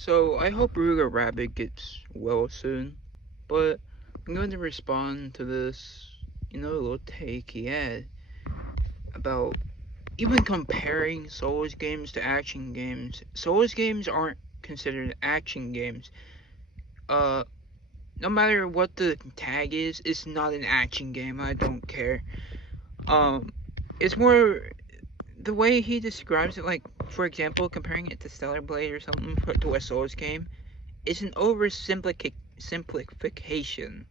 So I hope RougaRabbit gets well soon, but I'm going to respond to this, little take he had about even comparing Souls games to action games. Souls games aren't considered action games. Uh, no matter what the tag is, it's not an action game. I don't care. Um, it's more the way he describes it. Like, for example, comparing it to Stellar Blade or something to a Souls game. Is an oversimplification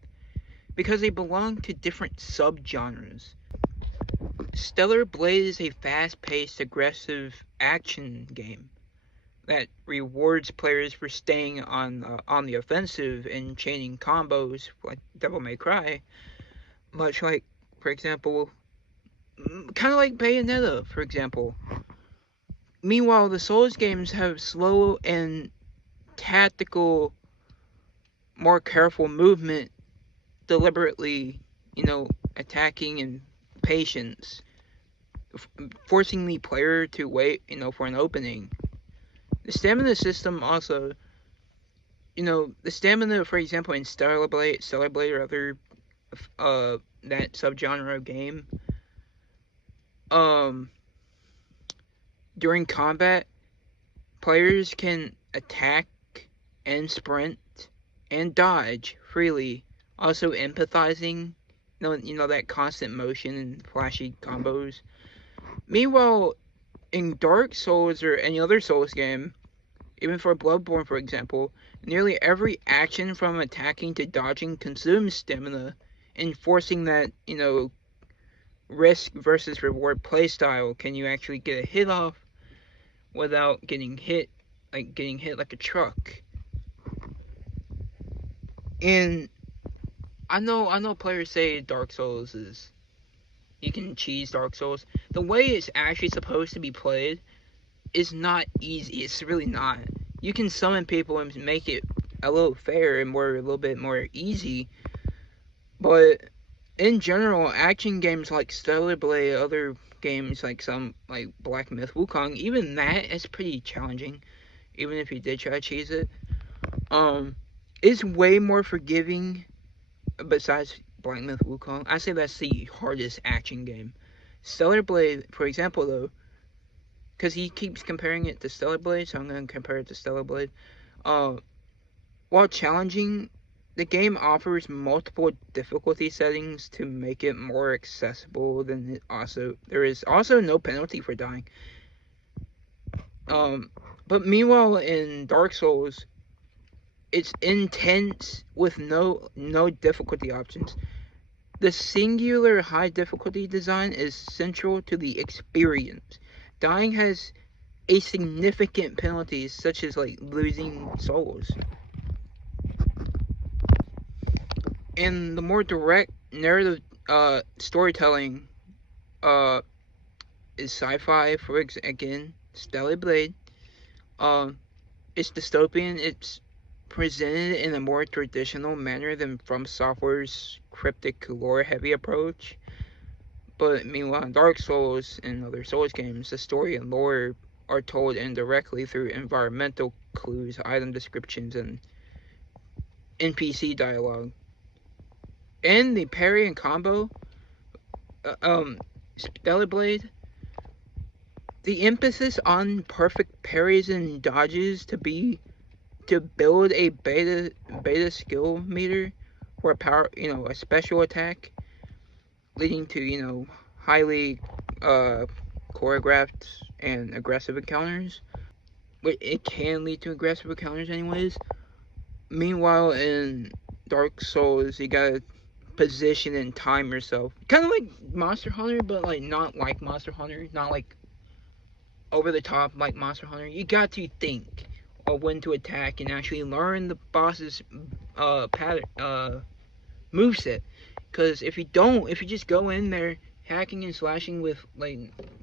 because they belong to different subgenres. Stellar Blade is a fast-paced, aggressive action game that rewards players for staying on the offensive and chaining combos like Devil May Cry, much like, for example, kind of like Bayonetta, for example. Meanwhile, the Souls games have slow and tactical, more careful movement deliberately, attacking and patience, forcing the player to wait, for an opening. The stamina system also, the stamina, for example, in Stellar Blade or other, that subgenre of game, um, during combat, players can attack and sprint and dodge freely, also empathizing, that constant motion and flashy combos. Meanwhile, in Dark Souls or any other Souls game, even for Bloodborne, for example, nearly every action from attacking to dodging consumes stamina, enforcing that, risk versus reward playstyle. Can you actually get a hit off without getting hit like a truck? And I know players say Dark Souls is you can cheese Dark Souls. The way it's actually supposed to be played is not easy. It's really not. You can summon people and make it a little fair and a little bit more easy, but in general, action games like Stellar Blade, other games like Black Myth Wukong, even that is pretty challenging. Even if you did try to cheese it, um, it's way more forgiving. Besides Black Myth Wukong, I say that's the hardest action game. Stellar Blade, for example, though, because he keeps comparing it to Stellar Blade, so I'm going to compare it to Stellar Blade. Uh, while challenging, the game offers multiple difficulty settings to make it more accessible. There is also no penalty for dying. But meanwhile, in Dark Souls, it's intense with no difficulty options. The singular high difficulty design is central to the experience. Dying has a significant penalties such as like losing souls. And the more direct narrative storytelling is sci-fi. Again, Stellar Blade. It's dystopian. It's presented in a more traditional manner than From Software's cryptic lore-heavy approach. But meanwhile, in Dark Souls and other Souls games, the story and lore are told indirectly through environmental clues, item descriptions, and NPC dialogue. And the parry and combo, Stellar Blade, the emphasis on perfect parries and dodges to build a beta skill meter for a special attack, leading to highly choreographed and aggressive encounters. But it can lead to aggressive encounters anyways. Meanwhile, in Dark Souls, you gotta position and time yourself, kind of like Monster Hunter, but like not like Monster Hunter, not like over the top like Monster Hunter. You got to think of when to attack and actually learn the boss's pattern moveset. Because if you just go in there hacking and slashing with like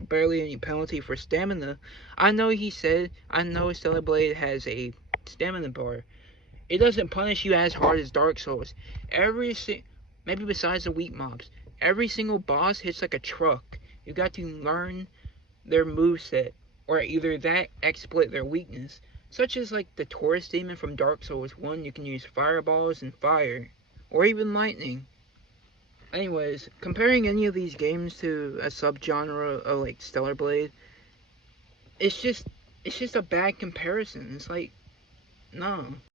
barely any penalty for stamina, I know Stellar Blade has a stamina bar. It doesn't punish you as hard as Dark Souls. Maybe besides the weak mobs, every single boss hits like a truck. You got to learn their moveset, or either that exploit their weakness. Such as like the Taurus demon from Dark Souls 1, you can use fireballs and fire, or even lightning. Anyways, comparing any of these games to a subgenre of like Stellar Blade, it's just it's just a bad comparison. It's like, no.